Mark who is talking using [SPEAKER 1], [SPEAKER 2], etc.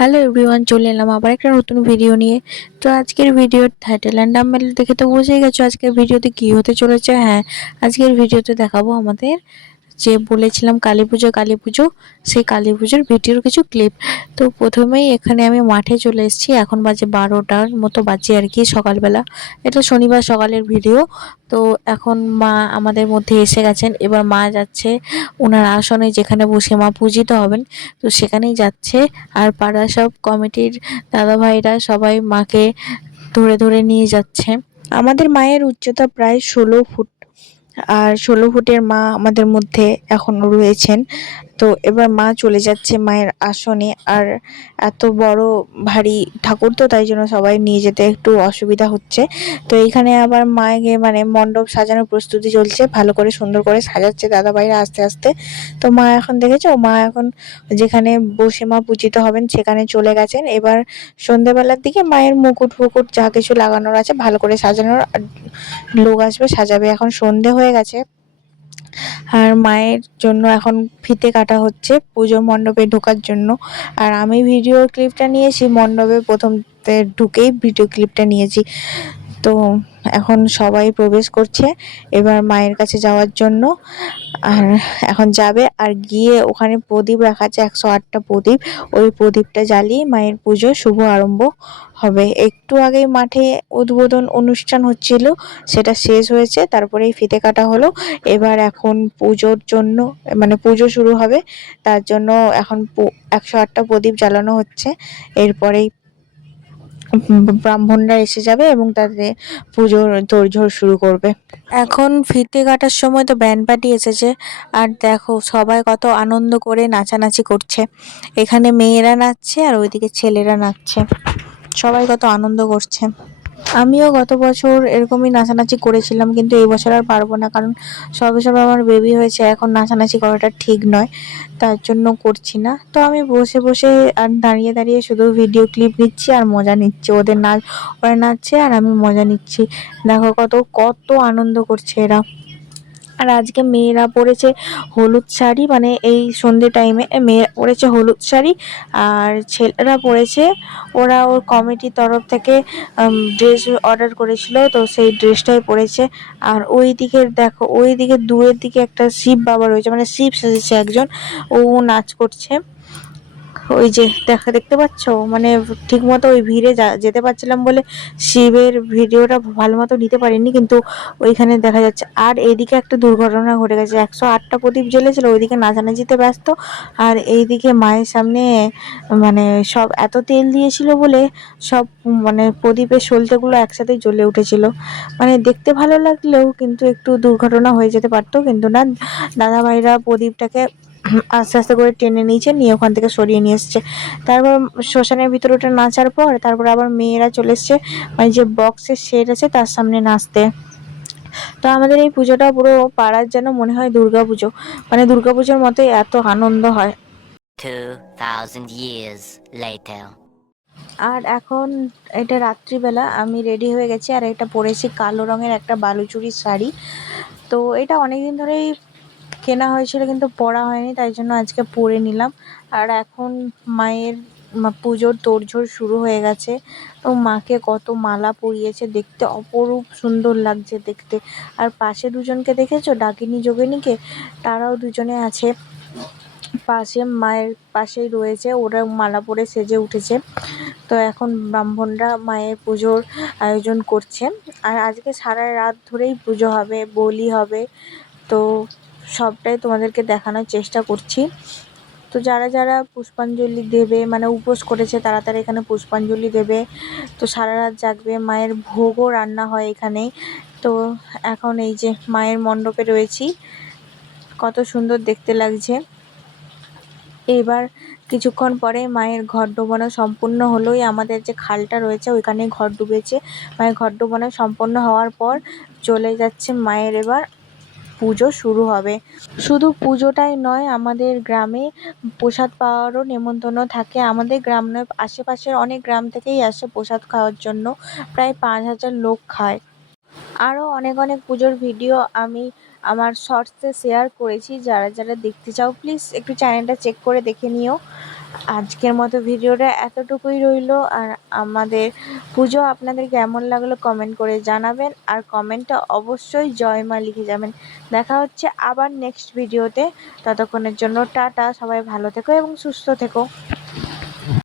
[SPEAKER 1] Hello everyone চলে এলাম আবার একটা নতুন ভিডিও নিয়ে। তো আজকের ভিডিওর টাইটেল অ্যান্ড আম্বেল দেখে তো বুঝেই গেছো আজকের ভিডিওতে কী হতে চলেছে। হ্যাঁ আজকের ভিডিওতে দেখাবো আমাদের যে বলেছিলাম কালী পুজো কালী পুজো, সেই কালী পুজোর ভিডিওর কিছু ক্লিপ তো প্রথমেই এখানে আমি মাঠে চলে এসেছি। এখন বাজে বারোটার মতো বাজে আর কি সকালবেলা। এটা শনিবার সকালের ভিডিও। তো এখন মা আমাদের মধ্যে এসে গেছেন। এবার মা যাচ্ছে ওনার আসনে যেখানে বসে মা পূজিত হবেন। তো সেখানেই যাচ্ছে। আর পাড়া সব কমিটির দাদা ভাইরা সবাই মাকে ধরে ধরে নিয়ে যাচ্ছে। আমাদের মায়ের উচ্চতা প্রায় ষোলো ফুট। আর ষোলো ফুটের মা আমাদের মধ্যে এখনও রয়েছেন। তো এবার মা চলে যাচ্ছে মায়ের আসনে। আর এত বড় ভারী ঠাকুর তো, তাই জন্য সবাই নিয়ে যেতে একটু অসুবিধা হচ্ছে। তো এইখানে আবার মায়েকে মানে মণ্ডপ সাজানোর প্রস্তুতি চলছে। ভালো করে সুন্দর করে সাজাচ্ছে দাদা ভাইরা আস্তে আস্তে। তো মা এখন দেখেছ? মা এখন যেখানে বসে মা পূজিত হবেন সেখানে চলে গেছেন। এবার সন্ধেবেলার দিকে মায়ের মুকুট ফুকুট যা কিছু লাগানোর আছে, ভালো করে সাজানোর লোক আসবে, সাজাবে। এখন সন্ধে হয়ে গেছে। আর মায়ের জন্য এখন ফিতে কাটা হচ্ছে পুজো মণ্ডপে ঢোকার জন্য। আর আমি ভিডিও ক্লিপটা নিয়েছি, মণ্ডপে প্রথমতে ঢুকেই ভিডিও ক্লিপটা নিয়েছি। তো এখন সবাই প্রবেশ করছে এবার মায়ের কাছে যাওয়ার জন্য। আর এখন যাবে আর গিয়ে ওখানে প্রদীপ রাখা আছে, একশো আটটা প্রদীপ। ওই প্রদীপটা জ্বালিয়ে মায়ের পুজো শুভ আরম্ভ হবে। একটু আগেই মাঠে উদ্বোধন অনুষ্ঠান হচ্ছিল, সেটা শেষ হয়েছে, তারপরেই ফিতে কাটা হলো। এবার এখন পুজোর জন্য মানে পুজো শুরু হবে, তার জন্য এখন একশো আটটা প্রদীপ জ্বালানো হচ্ছে। এরপরেই ব্রাহ্মণরা এসে যাবে এবং তাদের পুজোর তোড়ঝোড় শুরু করবে। এখন ফিরতে কাটার সময় তো ব্যান্ড পার্টি এসেছে। আর দেখো, সবাই কত আনন্দ করে নাচানাচি করছে। এখানে মেয়েরা নাচছে আর ওইদিকে ছেলেরা নাচছে। সবাই কত আনন্দ করছে। আমিও গত বছর এরকমই নাচানাচি করেছিলাম, কিন্তু এই বছর আর পারব না, কারণ সবে সবে আমার বেবি হয়েছে, এখন নাচানাচি করাটা ঠিক নয়, তার জন্য করছি না। তো আমি বসে বসে আর দাঁড়িয়ে দাঁড়িয়ে শুধু ভিডিও ক্লিপ নিচ্ছি আর মজা নিচ্ছি, ওদের নাচ, ওরা নাচছে আর আমি মজা নিচ্ছি। দেখো কত কত আনন্দ করছে এরা। আর আজকে মেয়েরা পরেছে হলুদ শাড়ি মানে এই সন্ধে টাইমে মেয়ে পরেছে হলুদ শাড়ি আর ছেলেরা পরেছে, ওরা ওর কমিটির তরফ থেকে ড্রেস অর্ডার করেছিল, তো সেই ড্রেসটাই পরেছে। আর ওই দিকে দেখো, ওই দিকে দূরের দিকে একটা শিব বাবা রয়েছে মানে শিব সেজেছে একজন, ও নাচ করছে। ওই যে দেখা, দেখতে পাচ্ছ? মানে ঠিক মতো ওই ভিড়ে যেতে পারছিলাম বলে শিবের ভিডিওটা ভালো মতো নিতে পারিনি, কিন্তু ওইখানে দেখা যাচ্ছে। আর এইদিকে একটা দুর্ঘটনা ঘটে গেছে। একশো আটটা প্রদীপ জ্বলেছিল, ওইদিকে নাচানাচিতে ব্যস্ত। আর এইদিকে মায়ের সামনে মানে সব এত তেল দিয়েছিল বলে সব মানে প্রদীপের সলতেগুলো একসাথেই জ্বলে উঠেছিল। মানে দেখতে ভালো লাগলেও কিন্তু একটু দুর্ঘটনা হয়ে যেতে পারতো, কিন্তু না, দাদাভাইরা প্রদীপটাকে আস্তে আস্তে করে টেনে নিয়েছে নিয়ে ওখান থেকে সরিয়ে নিয়ে এসছে। তারপর শ্মশানের ভিতরে ওটা নাচার পর তারপর আবার মেয়েরা চলে এসছে মানে যে বক্সের সেট আছে তার সামনে নাচতে। তো আমাদের এই পুজোটা পুরো পাড়ার যেন মনে হয় দুর্গা পুজো মানে দুর্গা পুজোর মতোই এত আনন্দ হয়।
[SPEAKER 2] 2000 years later.
[SPEAKER 1] আর এখন এটা রাত্রিবেলা আমি রেডি হয়ে গেছি আর এটা পরেছি কালো রঙের একটা বালুচুরির শাড়ি। তো এটা অনেকদিন ধরেই কেনা হয়েছিল কিন্তু পরা হয়নি, তাই জন্য আজকে পরে নিলাম। আর এখন মায়ের পুজোর তোড়জোড় শুরু হয়ে গেছে। তো মাকে কত মালা পরিয়েছে, দেখতে অপরূপ সুন্দর লাগছে দেখতে। আর পাশে দুজনকে দেখেছ? ডাকিনী, যোগিনীকে? তারাও দুজনে আছে। পাশে মায়ের পাশেই রয়েছে, ওরা মালা পরে সেজে উঠেছে। তো এখন ব্রাহ্মণরা মায়ের পুজোর আয়োজন করছে। আর আজকে সারা রাত ধরেই পুজো হবে, বলি হবে। তো সবটাই তোমাদেরকে দেখানোর চেষ্টা করছি। তো যারা যারা পুষ্পাঞ্জলি দেবে মানে উপোস করেছে, তারা তারা এখানে পুষ্পাঞ্জলি দেবে। তো সারা রাত জাগবে, মায়ের ভোগও রান্না হয় এখানেই। তো এখন এই যে মায়ের মণ্ডপে রয়েছি, কত সুন্দর দেখতে লাগছে। এবার কিছুক্ষণ পরে মায়ের ঘর ডোবানো সম্পূর্ণ হলোই আমাদের যে খালটা রয়েছে ওইখানে ঘর ডুবেছে। মায়ের ঘর ডোবানো সম্পন্ন হওয়ার পর চলে যাচ্ছে মায়ের এবার পুজো শুরু হবে। শুধু পুজোটাই নয়, আমাদের গ্রামে প্রসাদ পাওয়ারও নেমন্তন্ন থাকে। আমাদের গ্রাম নয়, আশেপাশের অনেক গ্রাম থেকেই আসে প্রসাদ খাওয়ার জন্য। প্রায় পাঁচ হাজার লোক খায়। আরও অনেক অনেক পুজোর ভিডিও আমি আমার শর্টসে শেয়ার করেছি। যারা যারা দেখতে চাও প্লিজ একটু চ্যানেলটা চেক করে দেখে নিও। আজকের মতো ভিডিওটা এতটুকুই রইল। আর আমাদের পুজো আপনাদের কেমন লাগল কমেন্ট করে জানাবেন। আর কমেন্টটা অবশ্যই জয় মা লিখে যাবেন। দেখা হচ্ছে আবার নেক্সট ভিডিওতে ততক্ষণের জন্য টাটা, সবাই ভালো থেকো এবং সুস্থ থেকো।